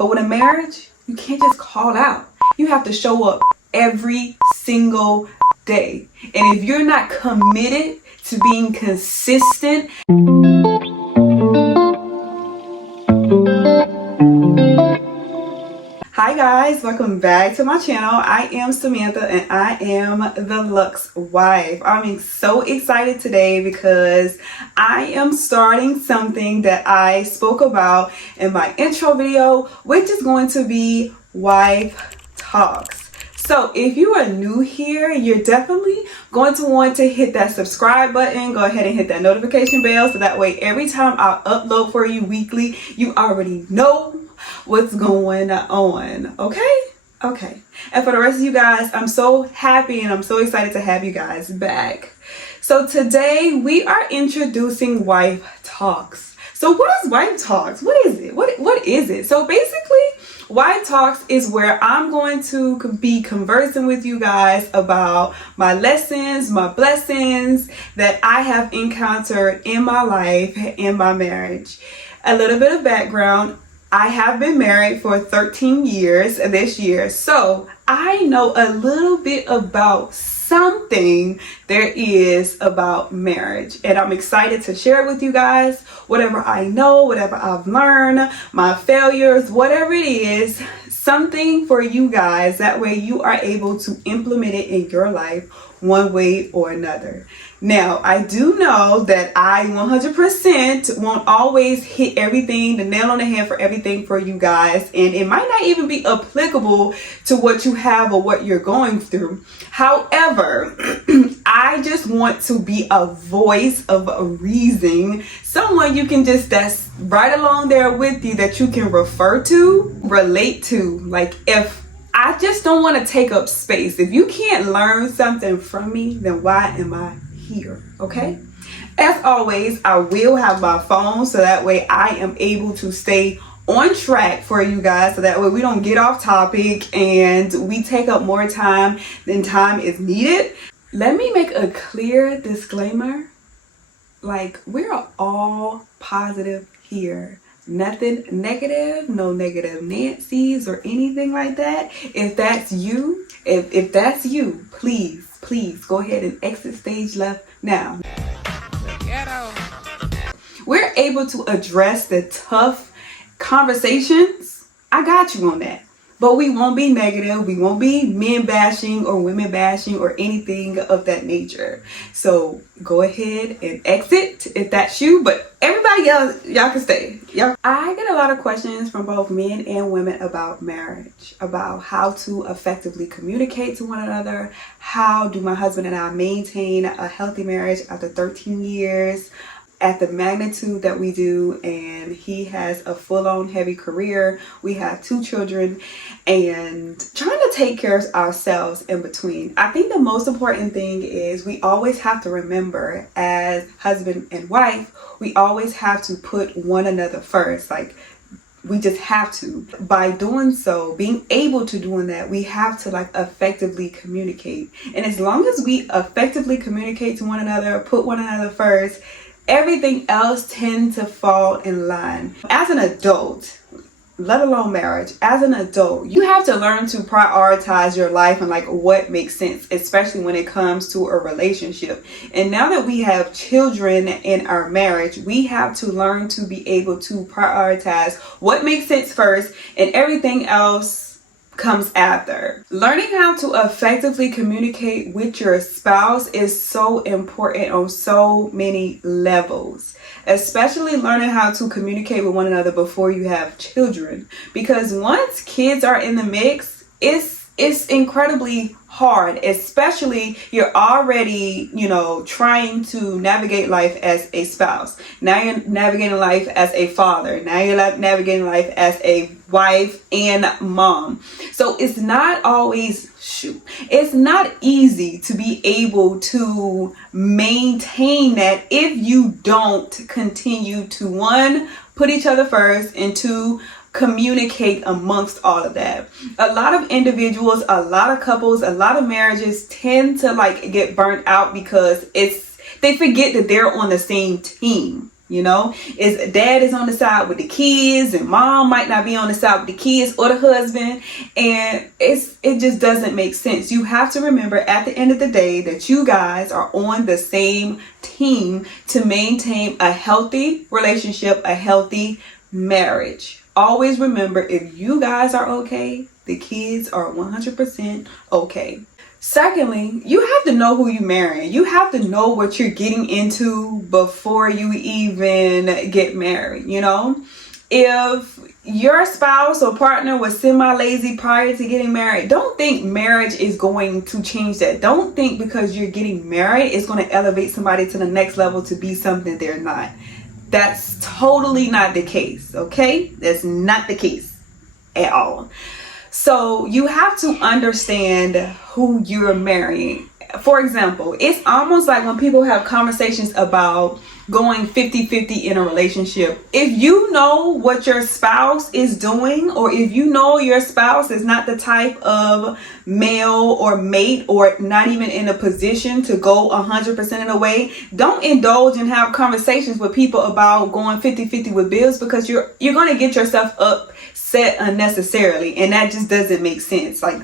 But with a marriage, you can't just call out. You have to show up every single day. And if you're not committed to being consistent, hi guys, welcome back to my channel. I am Samantha and I am the Luxe wife. I'm so excited today because I am starting something that I spoke about in my intro video, which is going to be wife talks. So if you are new here, you're definitely going to want to hit that subscribe button. Go ahead and hit that notification bell so that way every time I upload for you weekly, you already know what's going on. Okay. And for the rest of you guys, I'm so happy and I'm so excited to have you guys back. So today we are introducing wife talks. So what is wife talks? What is it? What is it? So basically, wife talks is where I'm going to be conversing with you guys about my lessons, my blessings that I have encountered in my life, in my marriage. A little bit of background. I have been married for 13 years this year, so I know a little bit about something there is about marriage, and I'm excited to share it with you guys. Whatever I know, whatever I've learned, my failures, whatever it is, something for you guys. That way you are able to implement it in your life one way or another. Now, I do know that I 100% won't always hit everything, the nail on the head for everything for you guys, and it might not even be applicable to what you have or what you're going through. However, I just want to be a voice of a reason, someone you can just, that's right along there with you, that you can refer to, relate to. Like, if I just don't want to take up space. If you can't learn something from me, then why am I here? Okay. As always, I will have my phone so that way I am able to stay on track for you guys, so that way we don't get off topic and we take up more time than time is needed. Let me make a clear disclaimer. Like, we're all positive here. Nothing negative, no negative Nancy's or anything like that. If that's you, if that's you, please go ahead and exit stage left now. We're able to address the tough conversations. I got you on that. But we won't be negative. We won't be men bashing or women bashing or anything of that nature. So go ahead and exit if that's you. But everybody else, y'all can stay. I get a lot of questions from both men and women about marriage, about how to effectively communicate to one another. How do my husband and I maintain a healthy marriage after 13 years? At the magnitude that we do, and he has a full-on heavy career. We have 2 children and trying to take care of ourselves in between. I think the most important thing is we always have to remember, as husband and wife, we always have to put one another first. Like, we just have to. By doing so, being able to doing that, we have to effectively communicate. And as long as we effectively communicate to one another, put one another first, everything else tends to fall in line. As an adult, let alone marriage, as an adult, you have to learn to prioritize your life and what makes sense, especially when it comes to a relationship. And now that we have children in our marriage, we have to learn to be able to prioritize what makes sense first, and everything else comes after. Learning how to effectively communicate with your spouse is so important on so many levels, especially learning how to communicate with one another before you have children, because once kids are in the mix, it's incredibly hard, especially you're already, trying to navigate life as a spouse. Now you're navigating life as a father. Now you're navigating life as a wife and mom. So it's not always, it's not easy to be able to maintain that if you don't continue to, 1, put each other first, and 2, communicate amongst all of that. A lot of individuals, a lot of couples, a lot of marriages tend to get burnt out because they forget that they're on the same team. You know, is dad is on the side with the kids and mom might not be on the side with the kids or the husband, and it just doesn't make sense. You have to remember at the end of the day that you guys are on the same team to maintain a healthy relationship, a healthy marriage. Always remember, if you guys are okay, the kids are 100% okay. Secondly, you have to know who you marry. You have to know what you're getting into before you even get married. You know, if your spouse or partner was semi-lazy prior to getting married, don't think marriage is going to change that. Don't think because you're getting married, it's going to elevate somebody to the next level to be something they're not. That's totally not the case. Okay, that's not the case at all. So you have to understand who you're marrying. For example, it's almost like when people have conversations about going 50-50 in a relationship. If you know what your spouse is doing, or if you know your spouse is not the type of male or mate, or not even in a position to go 100% in a way, don't indulge and have conversations with people about going 50-50 with bills, because you're going to get yourself upset unnecessarily, and that just doesn't make sense. Like,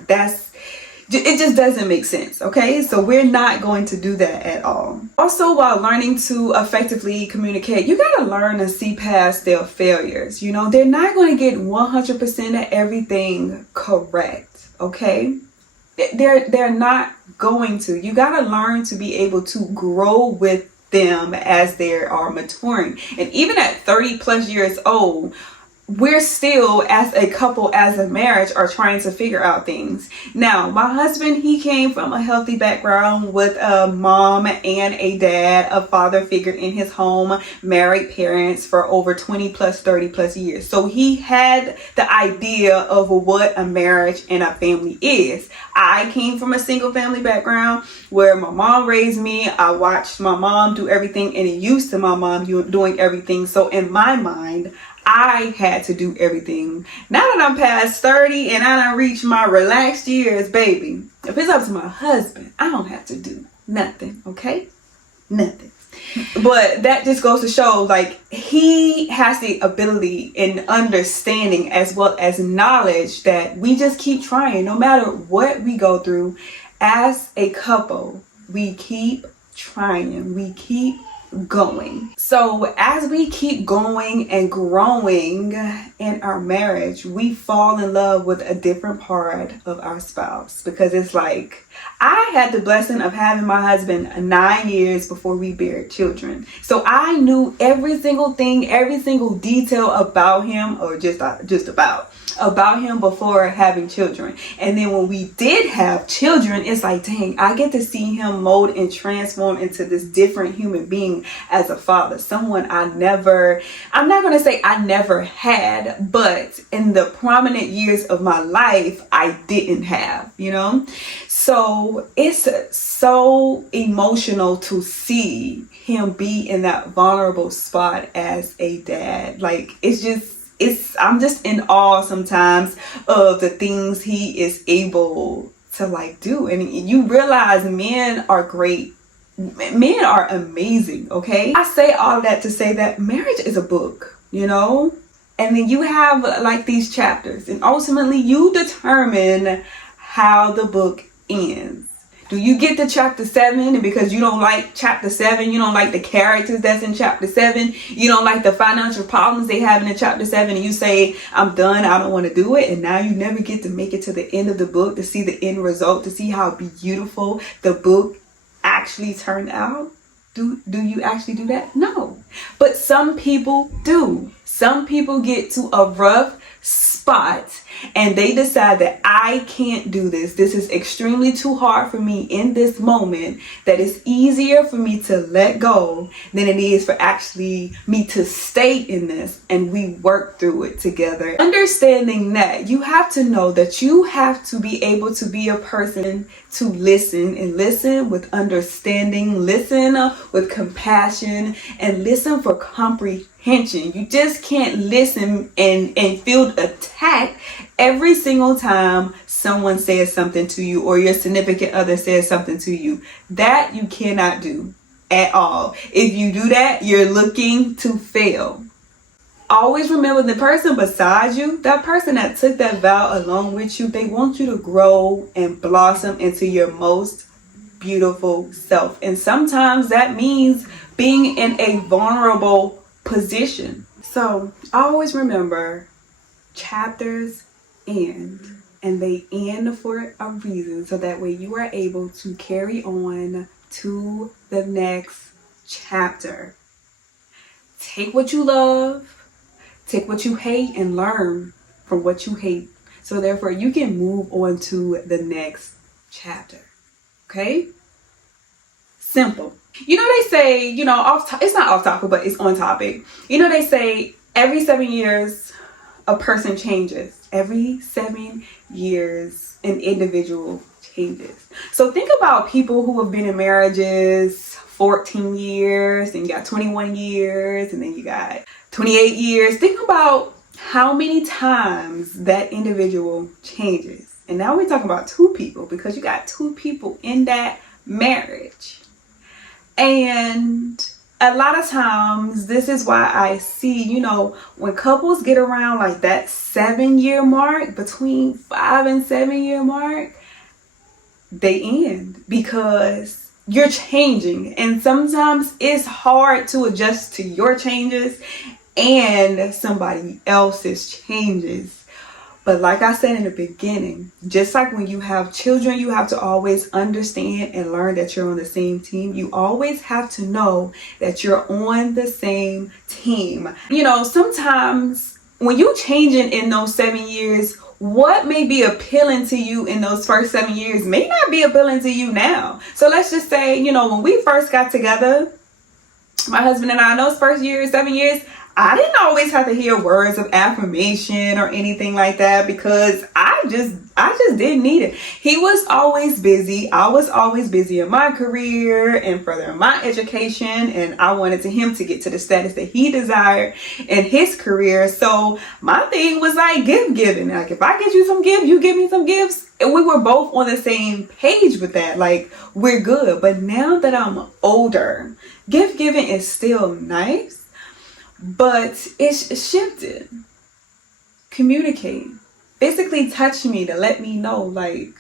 it just doesn't make sense. Okay, so we're not going to do that at all. Also, while learning to effectively communicate, you got to learn to see past their failures. You know, they're not going to get 100% of everything correct. Okay, they're not going to. You got to learn to be able to grow with them as they are maturing. And even at 30 plus years old, we're still, as a couple, as a marriage, are trying to figure out things. Now, my husband, he came from a healthy background with a mom and a dad, a father figure in his home, married parents for over 20 plus, 30 plus years. So he had the idea of what a marriage and a family is. I came from a single family background where my mom raised me. I watched my mom do everything, and used to my mom doing everything. So in my mind, I had to do everything. Now that I'm past 30 and I done reached my relaxed years, baby, if it's up to my husband, I don't have to do nothing, okay? Nothing. But that just goes to show, like, he has the ability and understanding as well as knowledge that we just keep trying. No matter what we go through as a couple, we keep trying. We keep going. So as we keep going and growing in our marriage, we fall in love with a different part of our spouse, because it's like, I had the blessing of having my husband 9 years before we bear children. So I knew every single thing, every single detail about him, or just about him before having children. And then when we did have children, it's like, dang, I get to see him mold and transform into this different human being as a father. Someone I'm not going to say I never had, but in the prominent years of my life, I didn't have, you know? So it's so emotional to see him be in that vulnerable spot as a dad. Like, I'm just in awe sometimes of the things he is able to like do. And you realize men are great. Men are amazing. Okay. I say all of that to say that marriage is a book, you know, and then you have like these chapters, and ultimately you determine how the book ends. Do you get to chapter 7, and because you don't like chapter 7, you don't like the characters that's in chapter 7, you don't like the financial problems they have in chapter 7, and you say, I'm done, I don't want to do it, and now you never get to make it to the end of the book to see the end result, to see how beautiful the book actually turned out? Do you actually do that? No. But some people do. Some people get to a rough spot and they decide that I can't do this. This is extremely too hard for me in this moment, that it's easier for me to let go than it is for actually me to stay in this, and we work through it together. Understanding that, you have to know that you have to be able to be a person to listen, and listen with understanding, listen with compassion, and listen for comprehension. You just can't listen and feel attacked every single time someone says something to you, or your significant other says something to you. That you cannot do. at all. If you do that, you're looking to fail. Always remember the person beside you, that person that took that vow along with you, they want you to grow and blossom into your most beautiful self. And sometimes that means being in a vulnerable position. So always remember, chapters end, and they end for a reason, so that way you are able to carry on to the next chapter. Take what you love, take what you hate, and learn from what you hate, so therefore you can move on to the next chapter. Okay? Simple. They say, it's not off topic, but it's on topic. They say every 7 years a person changes. Every 7 years an individual changes. So think about people who have been in marriages 14 years, and you got 21 years, and then you got 28 years. Think about how many times that individual changes. And now we're talking about two people, because you got two people in that marriage. And a lot of times, this is why I see, when couples get around like that 7-year mark, between 5 and 7 year mark, they end, because you're changing. And sometimes it's hard to adjust to your changes and somebody else's changes. But like I said in the beginning, just like when you have children, you have to always understand and learn that you're on the same team. You always have to know that you're on the same team. Sometimes when you're changing in those 7 years, what may be appealing to you in those first 7 years may not be appealing to you now. So let's just say, when we first got together, my husband and I, those first 7 years, I didn't always have to hear words of affirmation or anything like that, because I just didn't need it. He was always busy. I was always busy in my career and furthering my education, and I wanted him to get to the status that he desired in his career. So my thing was like gift giving. Like, if I get you some gifts, you give me some gifts. And we were both on the same page with that. Like, we're good. But now that I'm older, gift giving is still nice, but it's shifted. Communicate. Basically touch me to let me know, like,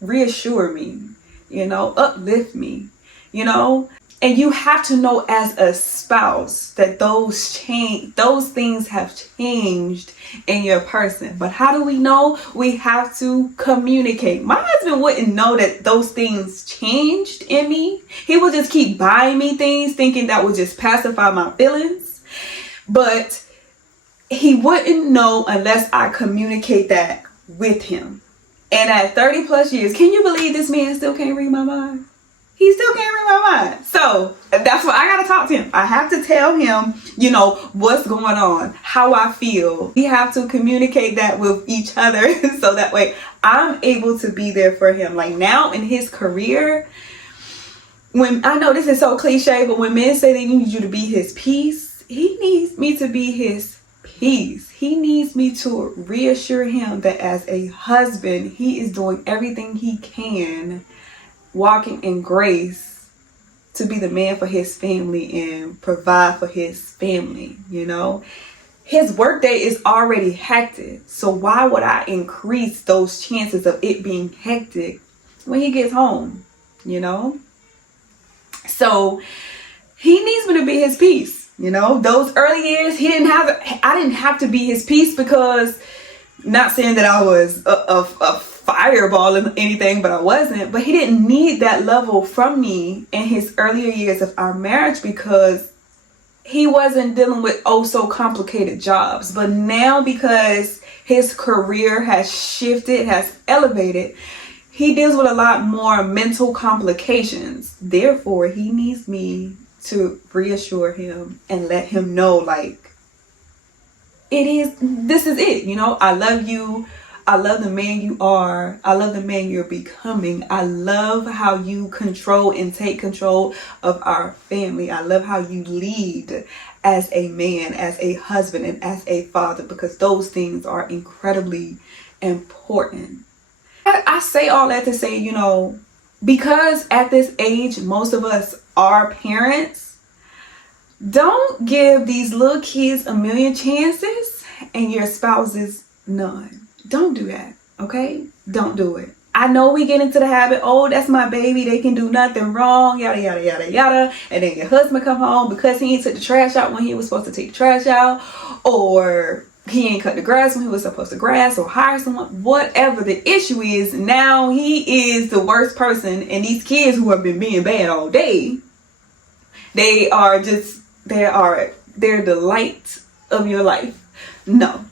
reassure me, uplift me, And you have to know as a spouse that those things have changed in your person. But how do we know? We have to communicate. My husband wouldn't know that those things changed in me. He would just keep buying me things, thinking that would just pacify my feelings. But he wouldn't know unless I communicate that with him. And at 30 plus years, can you believe this man still can't read my mind? He still can't read my mind. So that's why I got to talk to him. I have to tell him, what's going on, how I feel. We have to communicate that with each other so that way I'm able to be there for him. Like, now in his career, when I know this is so cliche, but when men say they need you to be his peace, he needs me to be his peace. He needs me to reassure him that as a husband, he is doing everything he can, walking in grace, to be the man for his family and provide for his family. His workday is already hectic, so why would I increase those chances of it being hectic when he gets home? So he needs me to be his peace. Those early years, I didn't have to be his peace, because, not saying that I was a fireball or anything, but I wasn't. But he didn't need that level from me in his earlier years of our marriage, because he wasn't dealing with so complicated jobs. But now, because his career has shifted, has elevated, he deals with a lot more mental complications. Therefore, he needs me to reassure him and let him know, like, this is it. I love you. I love the man you are. I love the man you're becoming. I love how you control and take control of our family. I love how you lead as a man, as a husband, and as a father, because those things are incredibly important. I say all that to say, because at this age, most of us are parents, don't give these little kids a million chances and your spouses none. Don't do that, okay? Don't do it. I know we get into the habit, oh, that's my baby, they can do nothing wrong, yada, yada, yada, yada. And then your husband come home because he ain't took the trash out when he was supposed to take the trash out, or he ain't cut the grass when he was supposed to grass, or hire someone. Whatever the issue is, now he is the worst person. And these kids who have been being bad all day, they're the light of your life. No.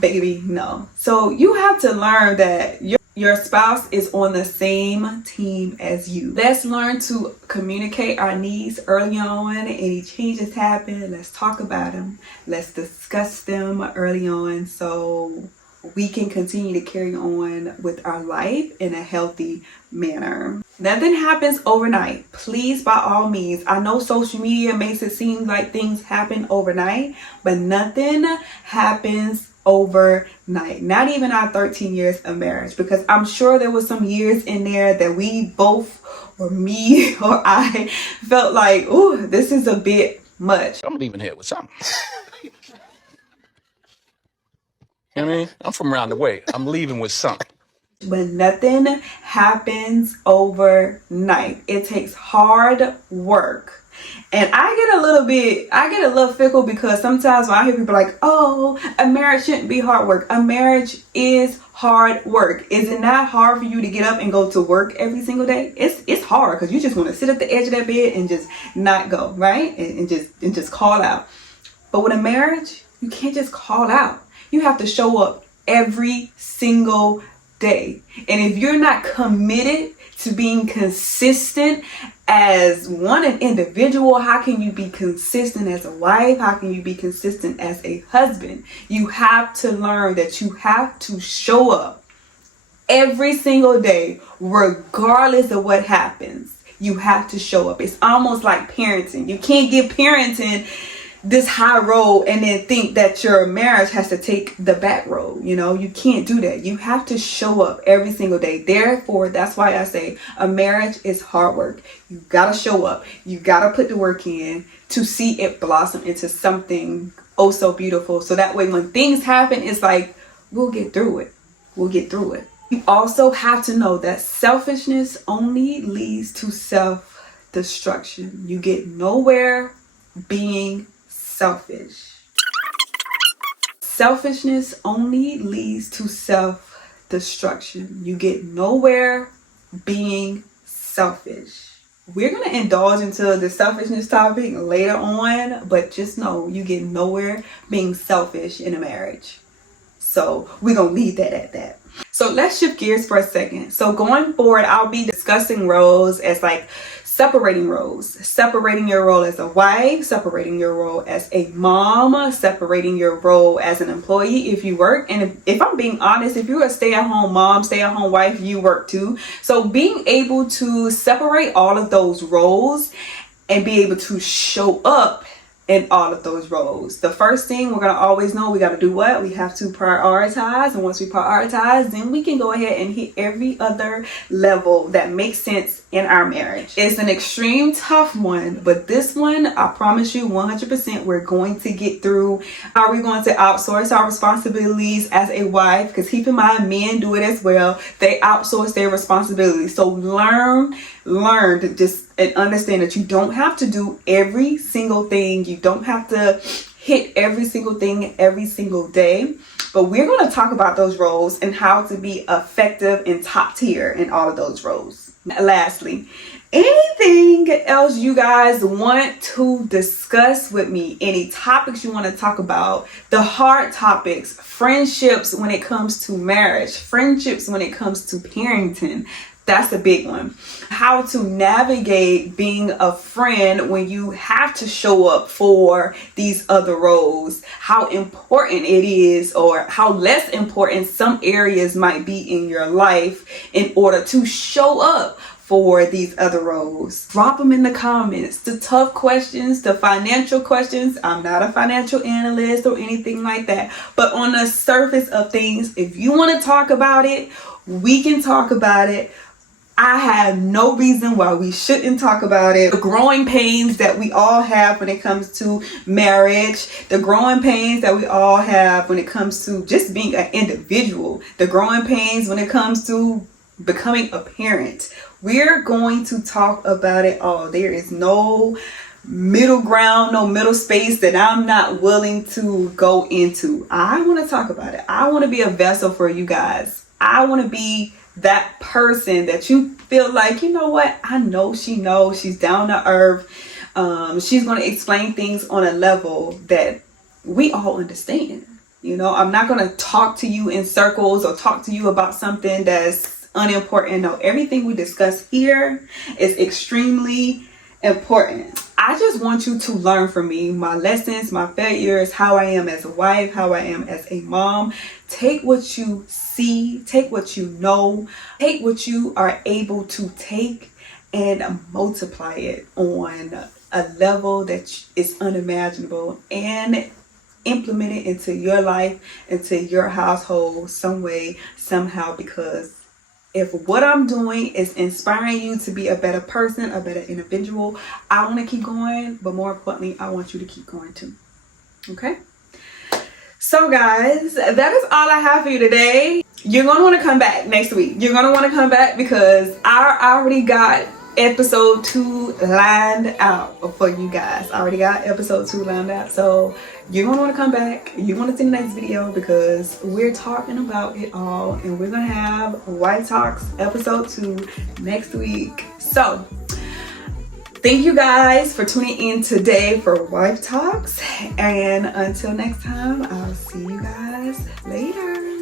Baby, no. So you have to learn that your spouse is on the same team as you. Let's learn to communicate our needs early on. Any changes happen, let's talk about them. Let's discuss them early on so we can continue to carry on with our life in a healthy manner. Nothing happens overnight. Please, by all means, I know social media makes it seem like things happen overnight, but nothing happens overnight. Not even our 13 years of marriage, because I'm sure there was some years in there that we both, or me or I, felt like, ooh, this is a bit much. I'm leaving here with something. You know what I mean? I'm from around the way. I'm leaving with something. But nothing happens overnight. It takes hard work. And I get a little fickle, because sometimes when I hear people like, oh, a marriage shouldn't be hard work. A marriage is hard work. Is it not hard for you to get up and go to work every single day? It's hard, because you just want to sit at the edge of that bed and just not go, right? And just call out. But with a marriage, you can't just call out. You have to show up every single day. And if you're not committed to being consistent as an individual, how can you be consistent as a wife? How can you be consistent as a husband? You have to learn that you have to show up every single day, regardless of what happens. You have to show up. It's almost like parenting. You can't give parenting this high road and then think that your marriage has to take the back road. You can't do that. You have to show up every single day. Therefore, that's why I say a marriage is hard work. You gotta show up. You gotta put the work in to see it blossom into something oh so beautiful. So that way when things happen, it's like, we'll get through it. You also have to know that selfishness only leads to self-destruction. You get nowhere being selfish. Selfishness only leads to self-destruction. You get nowhere being selfish. We're going to indulge into the selfishness topic later on, but just know you get nowhere being selfish in a marriage. So we're going to leave that at that. So let's shift gears for a second. So going forward, I'll be discussing roles as like separating roles, separating your role as a wife, separating your role as a mom, separating your role as an employee if you work. And if I'm being honest, if you're a stay-at-home mom, stay-at-home wife, you work too. So being able to separate all of those roles and be able to show up in all of those roles. The first thing we're going to always know, we got to do what? We have to prioritize. And once we prioritize, then we can go ahead and hit every other level that makes sense in our marriage. It's an extreme tough one, but this one, I promise you 100% we're going to get through. Are we going to outsource our responsibilities as a wife? Because keep in mind, men do it as well. They outsource their responsibilities. So learn to just and understand that you don't have to do every single thing. You don't have to hit every single thing every single day. But we're going to talk about those roles and how to be effective and top tier in all of those roles. Lastly, anything else you guys want to discuss with me? Any topics you want to talk about? The hard topics, friendships when it comes to marriage, friendships when it comes to parenting. That's a big one. How to navigate being a friend when you have to show up for these other roles. How important it is, or how less important some areas might be in your life in order to show up for these other roles. Drop them in the comments. The tough questions, the financial questions. I'm not a financial analyst or anything like that. But on the surface of things, if you want to talk about it, we can talk about it. I have no reason why we shouldn't talk about it. The growing pains that we all have when it comes to marriage, the growing pains that we all have when it comes to just being an individual, the growing pains when it comes to becoming a parent. We're going to talk about it all. There is no middle ground, no middle space that I'm not willing to go into. I want to talk about it. I want to be a vessel for you guys. I want to be that person that you feel like, you know what, I know she knows, she's down to earth. She's going to explain things on a level that we all understand. You know, I'm not going to talk to you in circles or talk to you about something that's unimportant. No, everything we discuss here is extremely important. I just want you to learn from me, my lessons, my failures, how I am as a wife, how I am as a mom. Take what you see, take what you know, take what you are able to take and multiply it on a level that is unimaginable and implement it into your life, into your household some way, somehow, because if what I'm doing is inspiring you to be a better person, a better individual, I want to keep going, but more importantly, I want you to keep going too. Okay? So guys, that is all I have for you today. You're going to want to come back next week. You're going to want to come back because I already got episode 2 lined out for you guys. I already got episode 2 lined out. So you're going to want to come back. You want to see the next video because we're talking about it all. And we're going to have Wife Talks episode 2 next week. So thank you guys for tuning in today for Wife Talks. And until next time, I'll see you guys later.